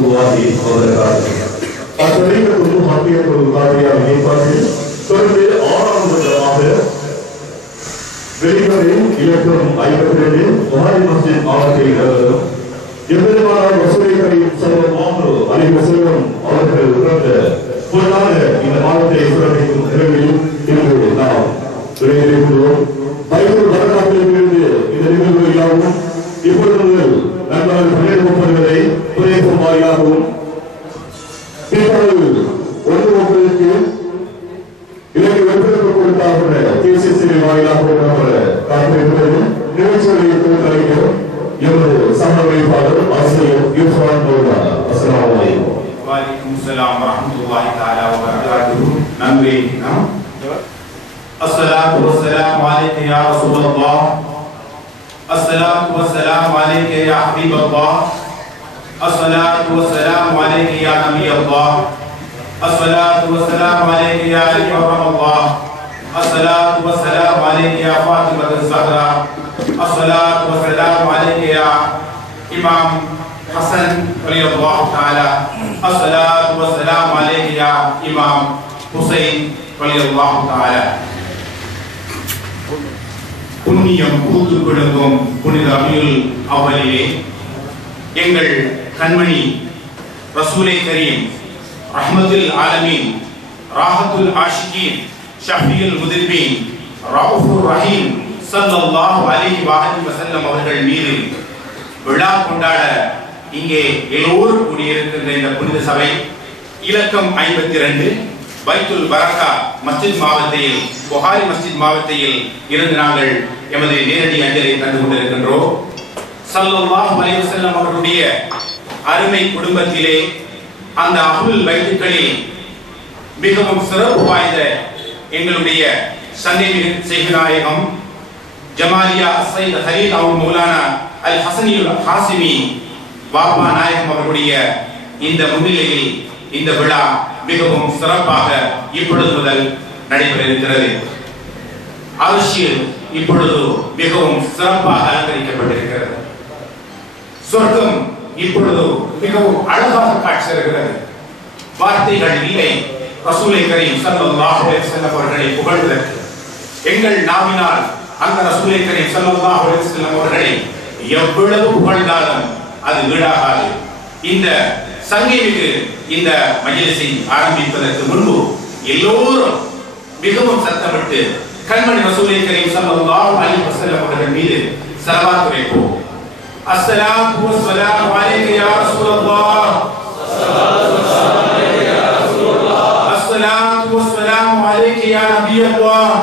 வரமத்துல்லாஹி வபரகாத்துஹு அஸ்ஸலாமு அலைக்கும் ஹாபியத்துல்லாஹி வபரகாத்துஹு தொடர்ந்து ஆறாம் முதலாக வெளிப்படையில் இலக்கம் ஐம்பத்தி ரெண்டு மகாரி மஸ்ஜித் ஆவணத்தில் எழுதும் எவ்வளவான வசூலை கரீம் சர்வமாமரு அலி வசல்லம் அவர்கள் பிறந்த السلام ورحمة الله تعالى وبركاته. نمرين نعم. الصلاة والسلام عليك يا رسول الله. الصلاة والسلام عليك يا حبيب الله. الصلاة والسلام عليك يا نبي الله. الصلاة والسلام عليك يا علي حرم الله. الصلاة والسلام عليك يا فاطمة الزهراء. الصلاة والسلام عليك يا إمام حسن رضي الله تعالى. الصلاة والسلام عليك يا إمام حسين رضي الله تعالى புண்ணியம் பூத்து கொடுக்கும் புனித அபியுல் அவலிலே எங்கள் கண்மணி ரசூலை கரீம் ரஹ்மத்துல் ஆலமீன் ராஹத்துல் ஆஷிகீன் ஷஃபியுல் முதிர்பீன் ரவுஃபுர் ரஹீம் ஸல்லல்லாஹு அலைஹி வஸல்லம் வஸல்லம் அவர்கள் மீது விழா கொண்டாட இங்கே எல்லோரும் கூடியிருக்கின்ற இந்த புனித சபை இலக்கம் ஐம்பத்தி ரெண்டு பைத்துல் பரக்கா மஸ்ஜித் மாவட்டத்தில் புகாரி மஸ்ஜித் மாவட்டத்தில் இருந்து நாங்கள் எமது நேரடி அஞ்சலை தந்து கொண்டிருக்கின்றோம். ஸல்லல்லாஹு அலைவசல்லம் அவர்களுடைய அருமை குடும்பத்திலே அந்த அபுல் வைத்துக்களில் மிகவும் சிறப்பு வாய்ந்த எங்களுடைய சந்தை செய்கநாயகம் ஜமாலியா சைத் ஹரீத் அவர் மௌலானா அல் ஹசனியுல் ஹாசிமி பாபா நாயகம் அவர்களுடைய இந்த முன்னிலையில் இந்த விழா மிகவும் சிறப்பாக இப்பொழுது முதல் நடைபெற இருக்கிறது. அரசியல் இப்பொழுது மிகவும் சிறப்பாக அலங்கரிக்கப்பட்டிருக்கிறது. சொர்க்கம் இப்பொழுது மிகவும் அழகாக காட்சி தருகிறது வார்த்தைகள் இல்லை. ரசூலை கரீம் ஸல்லல்லாஹு செல்லம் அவர்களை புகழ்வதற்கு. எங்கள் நாவினால் அந்த ரசூலை கரீம் ஸல்லல்லாஹு செல்லம் அவர்களை எவ்வளவு புகழ்ந்தாலும் அது வீடாகாது இந்த சங்கீமிக்கு இந்த மஜிலிசை ஆரம்பிப்பதற்கு முன்பு எல்லோரும் மிகவும் சத்தப்பட்டு கண்மணி ரசூலை கரீம் ஸல்லல்லாஹு அலைஹி வஸல்லம் அவர்கள் மீது ஸலவாத் வைப்போம் அஸ்ஸலாமு வஸ்ஸலாமு அலைக யா ரசூலல்லாஹ். ஸல்லல்லாஹு அலைஹி வஸல்லம் அஸ்ஸலாமு வஸ்ஸலாமு அலைக யா நபியல்லாஹ்.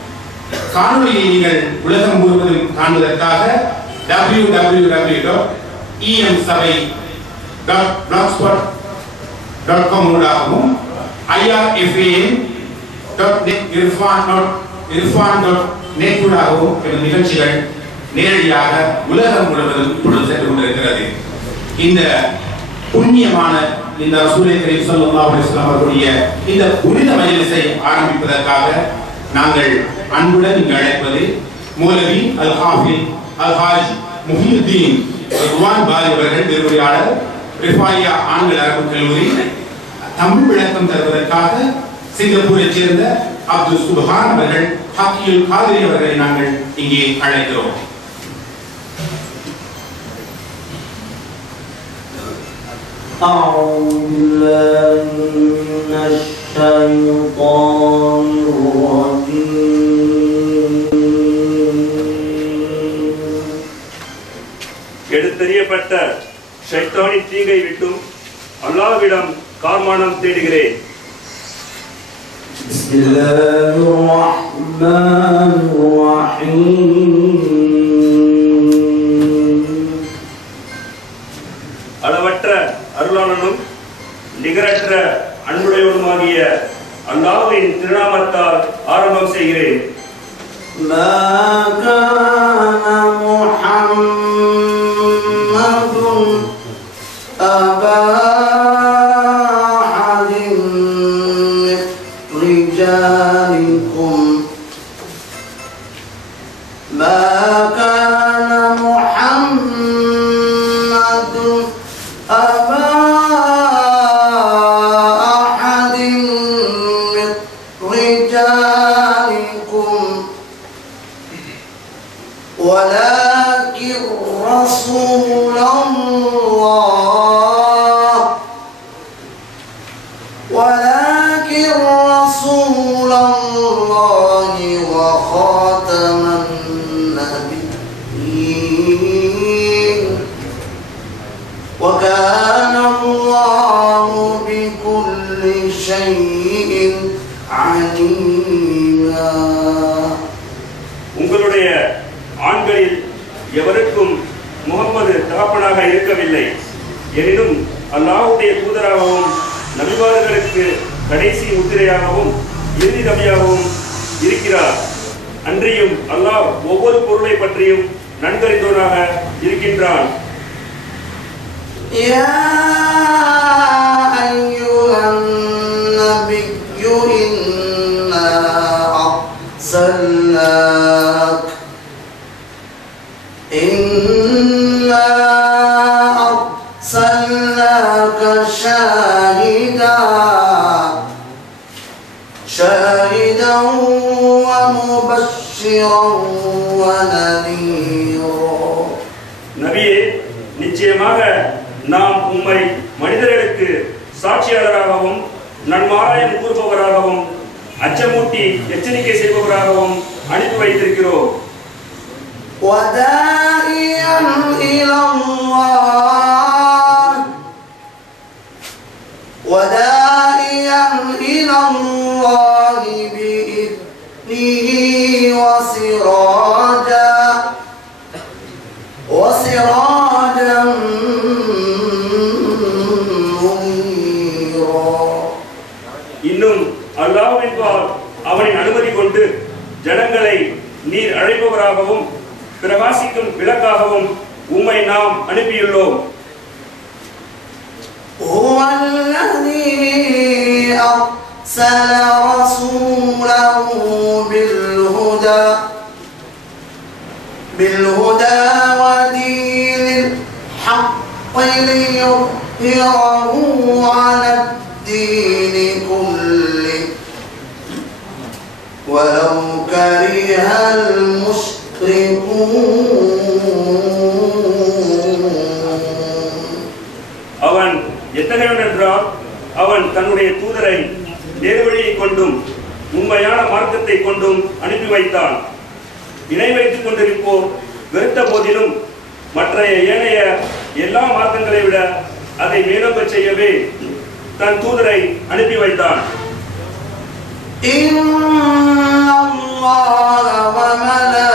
காணொலியை நீங்கள் உலகம் முழுவதும் காண்பதற்காக W W W dot EM சபை டாட் பிளாக்ஸ்பாட் டாட் காம் ஊடாகவும் I R F A N dot net Irfan dot Irfan dot net ஊடாகவும் எனது நிகழ்ச்சிகள் நேரடியாக உலகம் முழுவதும் கொண்டு சென்று கொண்டிருக்கிறது. இந்த புண்ணியமான இந்த ரசூலை கரீம் ஸல்லல்லாஹு அலைஹி வஸல்லம் அவர்களுடைய இந்த புனித மஜிலிசை ஆரம்பிப்பதற்காக நாங்கள் அன்புடன் இங்கு அழைப்பது மௌலவி அல் ஹாஃபில் அல் ஹாஜ் முஹியுத்தீன் ருவான் பாரி அவர்கள் விரிவுரையாளர் ரிஃபாயா ஆண்கள் அரபு கல்லூரி தமிழ் விளக்கம் தருவதற்காக சிங்கப்பூரைச் சேர்ந்த அப்துல் சுபஹான் அவர்கள் ஹாக்கியுல் காதிரி அவர்களை நாங்கள் இங்கே அழைக்கிறோம் أعوذ بالله من الشيطان الرجيم எடுத்தறியப்பட்ட ஷைத்தானின் தீங்கை விட்டும் அல்லாஹ்விடம் கார்மானம் தேடுகிறேன் بسم الله الرحمن الرحيم அளவற்ற அருளாளனும் நிகரற்ற அன்புடையவனுமாகிய அல்லாஹ்வின் திருநாமத்தால் ஆரம்பம் செய்கிறேன் ما كان محمد ولكن رسول الله وخاتم கடைசி முத்திரையாகவும் இறுதி நபியாகவும் இருக்கிறார். அன்றியும் அல்லாஹ் ஒவ்வொரு பொருளை பற்றியும் நன்கறிந்தவனாக இருக்கின்றான். يا ومبشرا ونذيرا நபியே நிச்சயமாக நாம் உம்மை மனிதர்களுக்கு சாட்சியாளராகவும் நன்மாராயம் கூறுபவராகவும் அச்சமூட்டி எச்சரிக்கை செய்பவராகவும் அனுப்பி வைத்திருக்கிறோம் وداعيا إلى الله وداعيا إلى الله وسراجا وسراجا منيرا இன்னும் அல்லாஹ்வின் பால் அவனின் அனுமதி கொண்டு ஜனங்களை நீர் அழைப்பவராகவும் பிரகாசிக்கும் விளக்காகவும் உம்மை நாம் அனுப்பியுள்ளோம் هو الذي أرسل رسوله بالهدى بالهدى ودين الحق ليظهره على الدين كله ولو كره المشركون அவன் எத்தகையவன் என்றால் அவன் தன்னுடைய தூதரை நேர்வழியை கொண்டும் உண்மையான மார்க்கத்தை கொண்டும் அனுப்பி வைத்தான் இணை வைத்துக் கொண்டிருப்போர் வெறுத்த போதிலும் மற்றைய ஏனைய எல்லா மார்க்கங்களை விட அதை மேலோங்கச் செய்யவே தன் தூதரை அனுப்பி வைத்தான் إن الله وملائكته